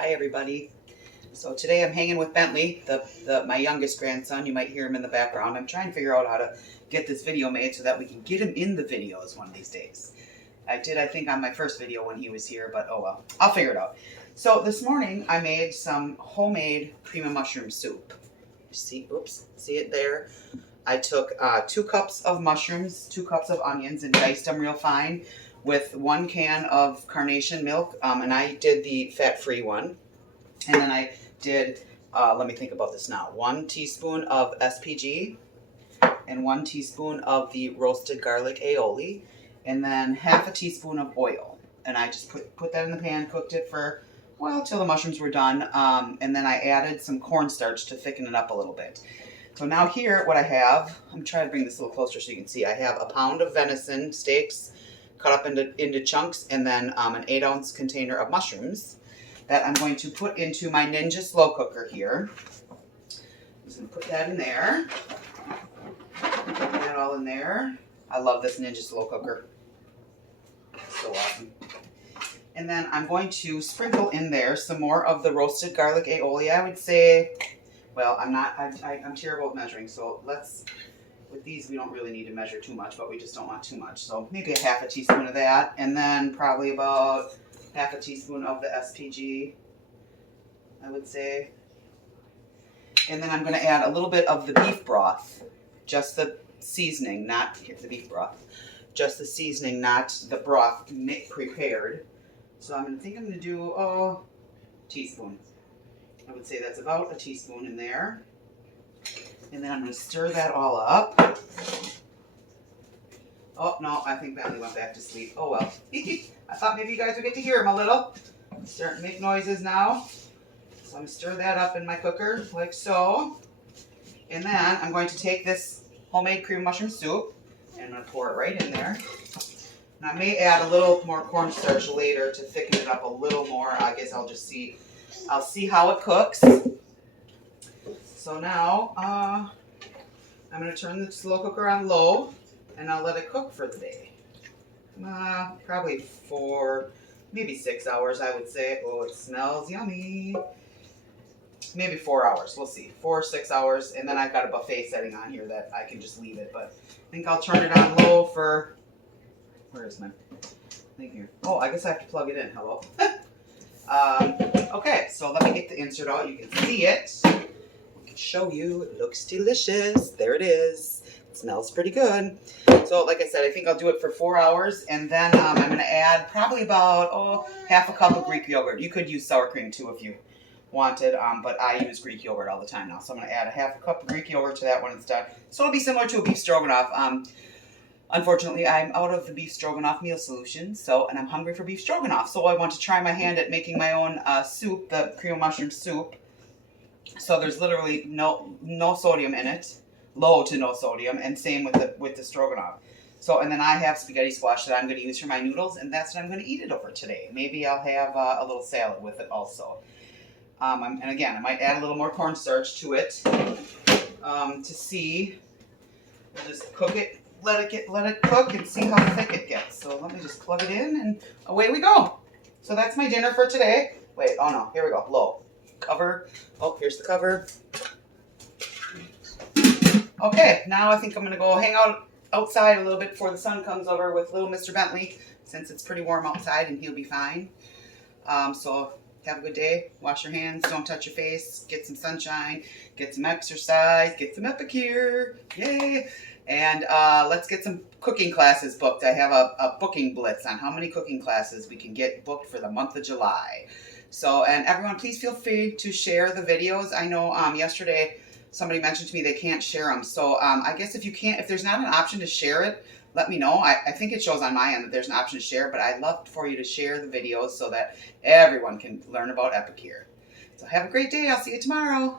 Hi everybody. So today I'm hanging with Bentley, my youngest grandson. You might hear him in the background. I'm trying to figure out how to get this video made so that we can get him in the videos one of these days. I think, on my first video when he was here, but oh well. I'll figure it out. So this morning I made some homemade cream of mushroom soup. See it there? I took 2 cups of mushrooms, 2 cups of onions, and diced them real fine with 1 can of carnation milk, and I did the fat-free one. And then I did, let me think about this now, 1 teaspoon of SPG and 1 teaspoon of the roasted garlic aioli, and then half a teaspoon of oil. And I just put that in the pan, cooked it for, well, till the mushrooms were done, and then I added some cornstarch to thicken it up a little bit. So now here, what I have, I'm trying to bring this a little closer so you can see. I have a pound of venison steaks cut up into chunks, and then an 8-ounce container of mushrooms that I'm going to put into my Ninja slow cooker here. I'm just going to put that in there. Put that all in there. I love this Ninja slow cooker. It's so awesome. And then I'm going to sprinkle in there some more of the roasted garlic aioli. I would say, well, I'm terrible at measuring, so with these we don't really need to measure too much, but we just don't want too much. So maybe a half a teaspoon of that, and then probably about half a teaspoon of the SPG, I would say. And then I'm going to add a little bit of the beef broth, just the seasoning, not the beef broth, just the seasoning, not the broth prepared. So I'm going to do a teaspoon. I would say that's about a teaspoon in there. And then I'm going to stir that all up. Oh, no, I think Bentley went back to sleep. Oh, well. I thought maybe you guys would get to hear him a little. I'm starting to make noises now. So I'm going to stir that up in my cooker, like so. And then I'm going to take this homemade cream mushroom soup, and I'm going to pour it right in there. And I may add a little more cornstarch later to thicken it up a little more. I guess I'll see how it cooks. So now, I'm going to turn the slow cooker on low, and I'll let it cook for the day. Probably maybe 6 hours, I would say. Oh, it smells yummy. Maybe 4 hours, we'll see. 4 or 6 hours, and then I've got a buffet setting on here that I can just leave it. But I think I'll turn it on low for, where is my thing here? Oh, I guess I have to plug it in, hello. Okay, so let me get the insert out. You can see it. Show you. It looks delicious. There it is. It smells pretty good. So like I said, I think I'll do it for 4 hours, and then I'm going to add probably about half a cup of Greek yogurt. You could use sour cream too if you wanted, but I use Greek yogurt all the time now. So I'm going to add a half a cup of Greek yogurt to that when it's done. So it'll be similar to a beef stroganoff. Unfortunately, I'm out of the beef stroganoff meal solution, and I'm hungry for beef stroganoff. So I want to try my hand at making my own soup, the cream of mushroom soup. So there's literally no sodium in it, low to no sodium, and same with the stroganoff. So, and then I have spaghetti squash that I'm going to use for my noodles, and that's what I'm going to eat it over today. Maybe I'll have a little salad with it also. And again, I might add a little more cornstarch to it to see. We'll just cook it, let it cook, and see how thick it gets. So let me just plug it in, and away we go. So that's my dinner for today. Wait, oh no, here we go, low. Cover. Oh, here's the cover. Okay, now I think I'm going to go hang out outside a little bit before the sun comes over with little Mr. Bentley, since it's pretty warm outside and he'll be fine. So have a good day. Wash your hands. Don't touch your face. Get some sunshine. Get some exercise. Get some Epicure. Yay! And let's get some cooking classes booked. I have a booking blitz on how many cooking classes we can get booked for the month of July. So, and everyone, please feel free to share the videos. I know yesterday somebody mentioned to me they can't share them. So I guess if there's not an option to share it, let me know. I think it shows on my end that there's an option to share, but I'd love for you to share the videos so that everyone can learn about Epicure. So have a great day. I'll see you tomorrow.